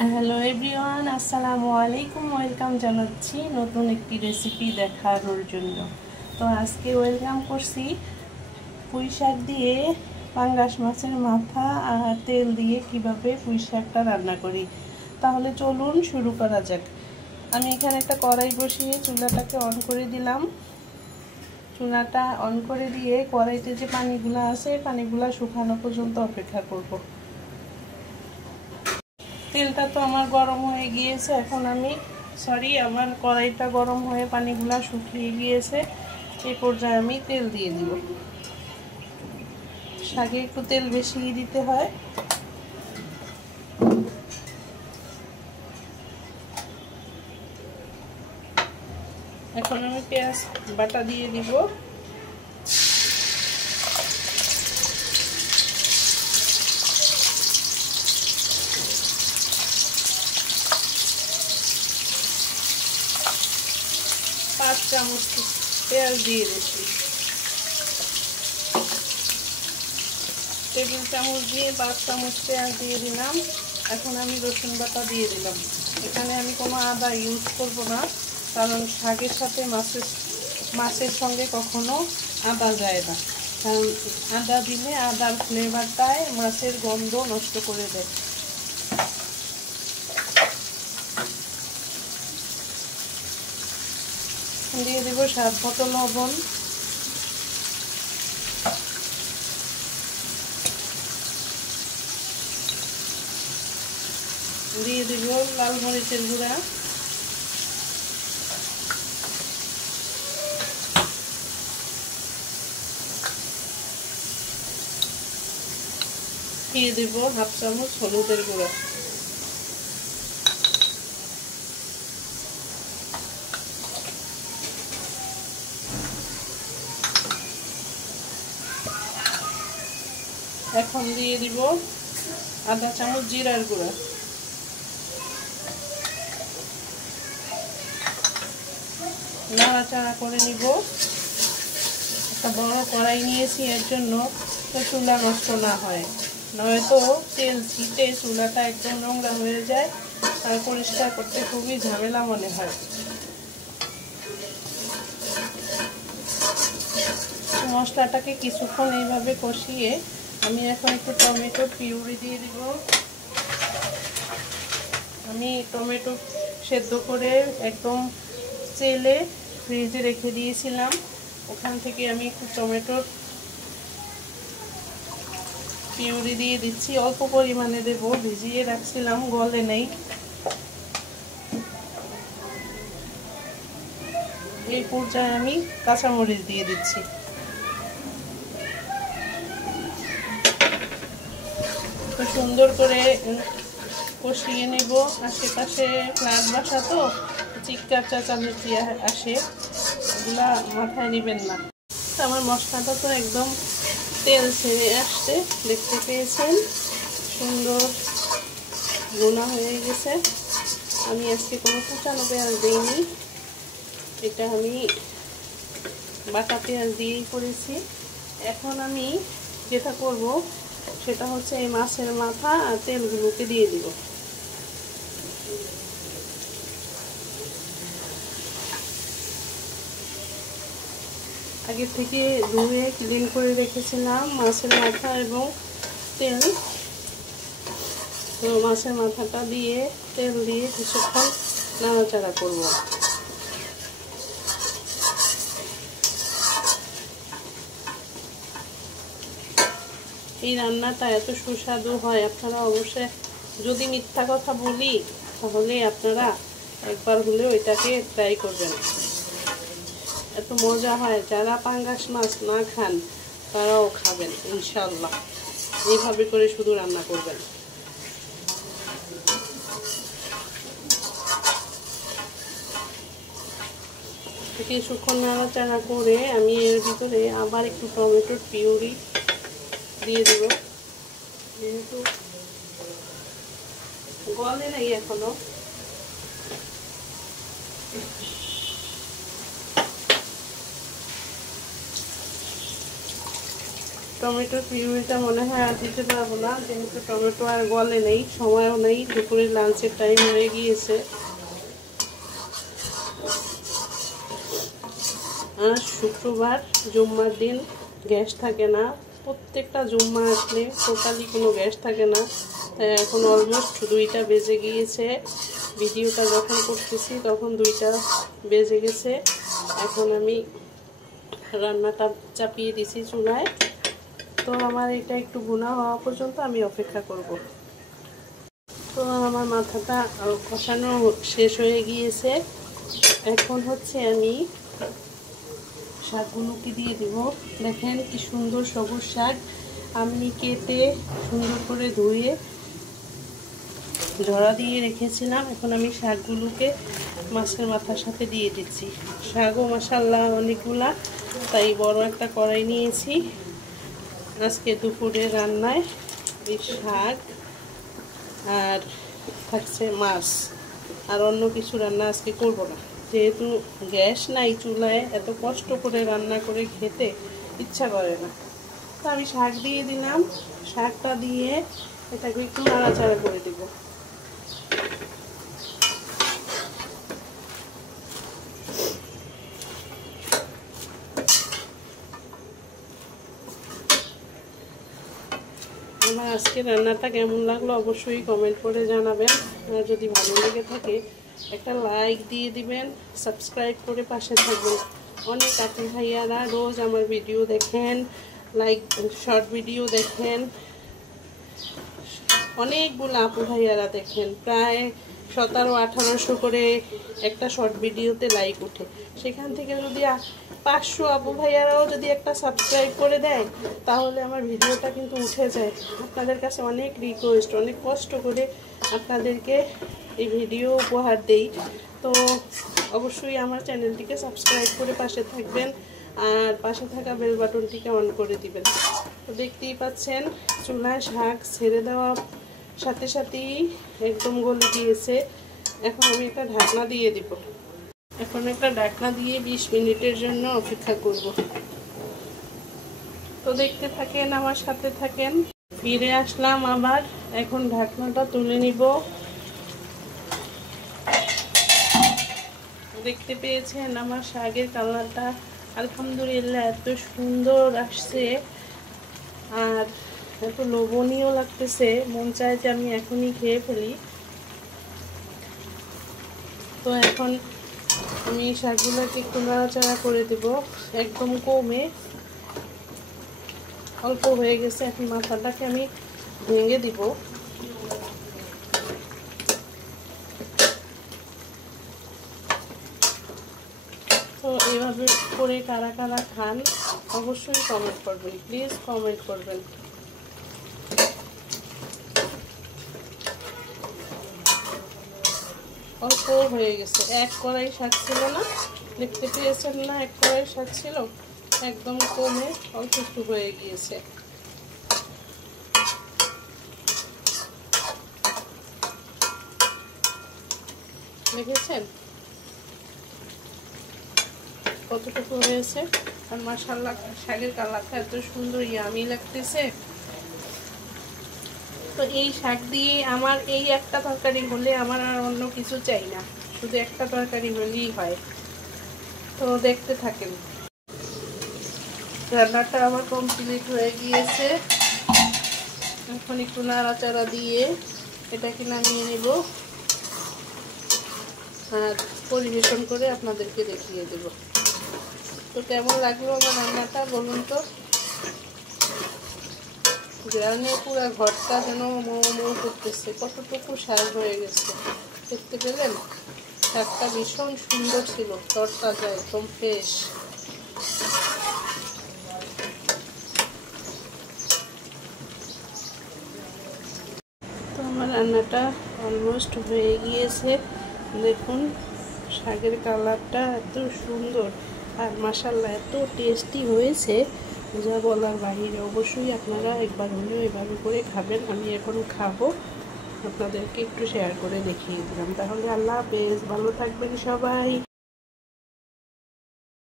Hello everyone, আসসালামু আলাইকুম। Welcome জানাচ্ছি নতুন একটি রেসিপি দেখানোর জন্য। তো আজকে ওয়েলকাম করছি পুঁই শাক দিয়ে পাঙ্গাস মাছের মাথা আর তেল দিয়ে কিভাবে পুঁই শাকটা রান্না করি। তাহলে চলুন শুরু করা যাক। আমি এখানে একটা কড়াই বসিয়ে চুলাটাকে অন করে দিলাম। চুলাটা অন করে দিয়ে কড়াইতে যে পানিগুলো আছে পানিগুলো শুকানো পর্যন্ত অপেক্ষা করব। তেলটা তো আমার গরম হয়ে গিয়েছে। এখন আমার কড়াইটা গরম হয়ে পানিগুলা শুকিয়ে গিয়েছে। এই পর্যায়ে আমি তেল দিয়ে দিব। শাকে একটু তেল বেশি দিতে হয়। এখন আমি পেঁয়াজ বাটা দিয়ে দিব। পাঁচ চামচ পেঁয়াজ দিয়ে দিচ্ছি। টেবিল চামচ দিয়ে 5 চামচ পেঁয়াজ দিয়ে দিলাম। এখন আমি রসুন বাটা দিয়ে দিলাম। এখানে আমি কোনো আদা ইউজ করব না, কারণ শাকের সাথে মাছের সঙ্গে কখনো আদা যায় না। কারণ আদা দিলে আদার ফ্লেভারটায় মাছের গন্ধ নষ্ট করে দেয়। দিয়ে দেবো স্বাদ মতো লবণ। দিয়ে দেব লাল মরিচের গুঁড়া। দিয়ে দেব হাফ চামচ হলুদের গুঁড়া। এখন দিয়ে দিব আধা চামচ জিরার গুঁড়া। নাড়াচাড়া করে নিব। একটা বড় কড়াই নিয়েছি এর জন্য, তো চুলা নষ্ট না হয়, নয়তো তেল ছিটে চুলাটা একদম নোংরা হয়ে যায় আর পরিষ্কার করতে খুবই ঝামেলা মনে হয়। মশলাটাকে কিছুক্ষণ এইভাবে কষিয়ে আমি এখন একটু টমেটো পিউরি দিয়ে দিব। আমি টমেটো সেদ্ধ করে একদম চেলে ফ্রিজে রেখে দিয়েছিলাম। ওখান থেকে আমি একটু টমেটোর পিউরি দিয়ে দিচ্ছি। অল্প পরিমাণে দেব, ভিজিয়ে রাখছিলাম, গলে নেই। এই পর্যায়ে আমি কাঁচামরিচ দিয়ে দিচ্ছি। তো সুন্দর করে কষিয়ে নেব। আশেপাশে ফ্ল্যাট বাসা তো চিৎকার চেঁচামেচি আসে, এগুলা মাথায় নেবেন না। আমার মশলাটা তো একদম তেল ছেড়ে আসছে, দেখতে পেয়েছেন, সুন্দর ভুনা হয়ে গেছে। আমি আজকে কোনো কুচানো পেঁয়াজ দিইনি, এটা আমি বাটা পেঁয়াজ দিয়েই করেছি। এখন আমি যেটা করব সেটা হচ্ছে এই মাছের মাথা আর তেলগুলোকে দিয়ে দিব। আগে থেকে ধুয়ে ক্লিন করে রেখেছিলাম মাছের মাথা এবং তেল। তো মাছের মাথাটা দিয়ে তেল দিয়ে কিছুক্ষণ নাড়াচাড়া করব। এই রান্নাটা এত সুস্বাদু হয়, আপনারা অবশ্যই, যদি মিথ্যা কথা বলি তাহলে আপনারা একবার হলেও এটাকে ট্রাই করবেন। এত মজা হয়, যারা পাঙ্গাস মাছ না খান তারাও খাবেন ইনশাল্লাহ। এইভাবে করে শুধু রান্না করবেন। কিছুক্ষণ নাড়াচাড়া করে আমি এর ভিতরে আবার একটু টমেটোর পিউরি দিয়ে দেব, যেহেতু গলে নাই এখনো। টমেটোর পিউরিটা মনে হয় আর দিতে পারবো না, যেহেতু টমেটো আর গলে নেই, সময়ও নেই, দুপুরের লাঞ্চের টাইম হয়ে গিয়েছে। আর শুক্রবার জুম্মার দিন গ্যাস থাকে না, প্রত্যেকটা জুম্মা আসলে টোটালি কোনো গ্যাস থাকে না। তাই এখন অলমোস্ট 2টা বেজে গিয়েছে, ভিডিওটা যখন করতেছি তখন 2টা বেজে গেছে। এখন আমি রান্নাটা চাপিয়ে দিছি চুলায়। তো আমার এটা একটু ভুনা হওয়া পর্যন্ত আমি অপেক্ষা করব। তো আমার মাথাটা কষানো শেষ হয়ে গিয়েছে। এখন হচ্ছে আমি শাকগুলোকে দিয়ে দিব। দেখেন কি সুন্দর সবুজ শাক, আমি কেটে সুন্দর করে ধুয়ে ঝরা দিয়ে রেখেছিলাম। এখন আমি শাকগুলোকে মাছের মাথার সাথে দিয়ে দিচ্ছি। শাকও মাশাআল্লাহ অনেকগুলা, তাই বড় একটা কড়াই নিয়েছি। আজকে দুপুরে রান্নায় এই শাক আর থাকছে মাছ, আর অন্য কিছু রান্না আজকে করব না, যেহেতু গ্যাস নাই চুলায়, এত কষ্ট করে রান্না করে খেতে ইচ্ছা করে না। তো আমি শাক দিয়ে দিলাম, শাকটা দিয়ে এটাকে একটু নাড়াচাড়া করে দেব। আমার আজকে রান্নাটা কেমন লাগলো অবশ্যই কমেন্ট করে জানাবেন। আর যদি ভালো লেগে থাকে একটা লাইক দিয়ে দিবেন, সাবস্ক্রাইব করে পাশে থাকবেন। অনেক আপু ভাইয়ারা রোজ আমার ভিডিও দেখেন, লাইক শর্ট ভিডিও দেখেন, অনেকগুলো আপু ভাইয়ারা দেখেন, প্রায় 1700-1800 করে একটা শর্ট ভিডিওতে লাইক ওঠে। সেখান থেকে যদি 500 আপু ভাইয়ারাও যদি একটা সাবস্ক্রাইব করে দেয় তাহলে আমার ভিডিওটা কিন্তু উঠে যায়। আপনাদের কাছে অনেক রিকোয়েস্ট, অনেক কষ্ট করে আপনাদেরকে এই ভিডিও উপহার দেই। তো অবশ্যই আমার চ্যানেলটিকে সাবস্ক্রাইব করে পাশে থাকবেন, আর পাশে থাকা বেল বাটনটিকে অন করে দিবেন। তো দেখতেই পাচ্ছেন চুলায় শাক ছেড়ে দেওয়া সাথে সাথেই একদম গলে গিয়েছে। এখন আমি একটা ঢাকনা দিয়ে দিব। এখন একটা ঢাকনা দিয়ে 20 মিনিটের জন্য অপেক্ষা করব। তো দেখতে থাকেন, আমার সাথে থাকেন। ফিরে আসলাম আবার, এখন ঢাকনাটা তুলে নিব। দেখতে পেয়েছেন আমার শাকের কালারটা আলহামদুলিল্লাহ এত সুন্দর আসছে, আর এত লোভনীয় লাগতেছে, মন চায় যে আমি এখনই খেয়ে ফেলি। তো এখন আমি শাকগুলোকে একটু নাড়াচাড়া করে দেব, একদম কমে, অল্প হয়ে গেছে। এখন মাথাটাকে আমি ভেঙে দিব। তো এইভাবে করে কারা কারা খান অবশ্যই কমেন্ট করবেন, প্লিজ কমেন্ট করবেন। অল্প হয়ে গেছে, এক কড়াই শাক ছিল না, দেখতে পেয়েছেন না, এক কড়াই শাক ছিল, একদম কমে অল্প একটু হয়ে গিয়েছে। দেখেছেন কতটুকু হয়েছে? আর মাশাআল্লাহ শাকের কালারটা এত সুন্দর ইয়ামি লাগতেছে। তো এই শাক দিয়ে আমার এই একটা তরকারি হলে আমার আর অন্য কিছু চাই না, শুধু একটা তরকারি হলেই হয়। তো দেখতে থাকেন। রান্নাটা আমার কমপ্লিট হয়ে গিয়েছে। এখন একটু নাড়াচাড়া দিয়ে এটাকে নামিয়ে নেব আর পরিবেশন করে আপনাদেরকে দেখিয়ে দেব। তো কেমন লাগলো আমার রান্নাটা বলুন তো? গ্রামে পুরো ঘরটা যেন মৌ মৌ করতেছে, কতটুকু শাক হয়ে গেছে দেখতে পেলেন? শাকটা ভীষণ সুন্দর ছিল, তরতাজা একদম ফ্রেশ। তো আমার রান্নাটা অলমোস্ট হয়ে গিয়েছে। দেখুন শাকের কালারটা এত সুন্দর, আর মাশাআল্লাহ এত টেস্টি হয়েছে যা বলার বাহিরে। অবশ্যই আপনারা একবার হলেও এভাবে করে খাবেন। আমি এখন খাবো, আপনাদেরকে একটু শেয়ার করে দেখিয়ে দিলাম। তাহলে আল্লাহ হাফেজ, ভালো থাকবেন সবাই।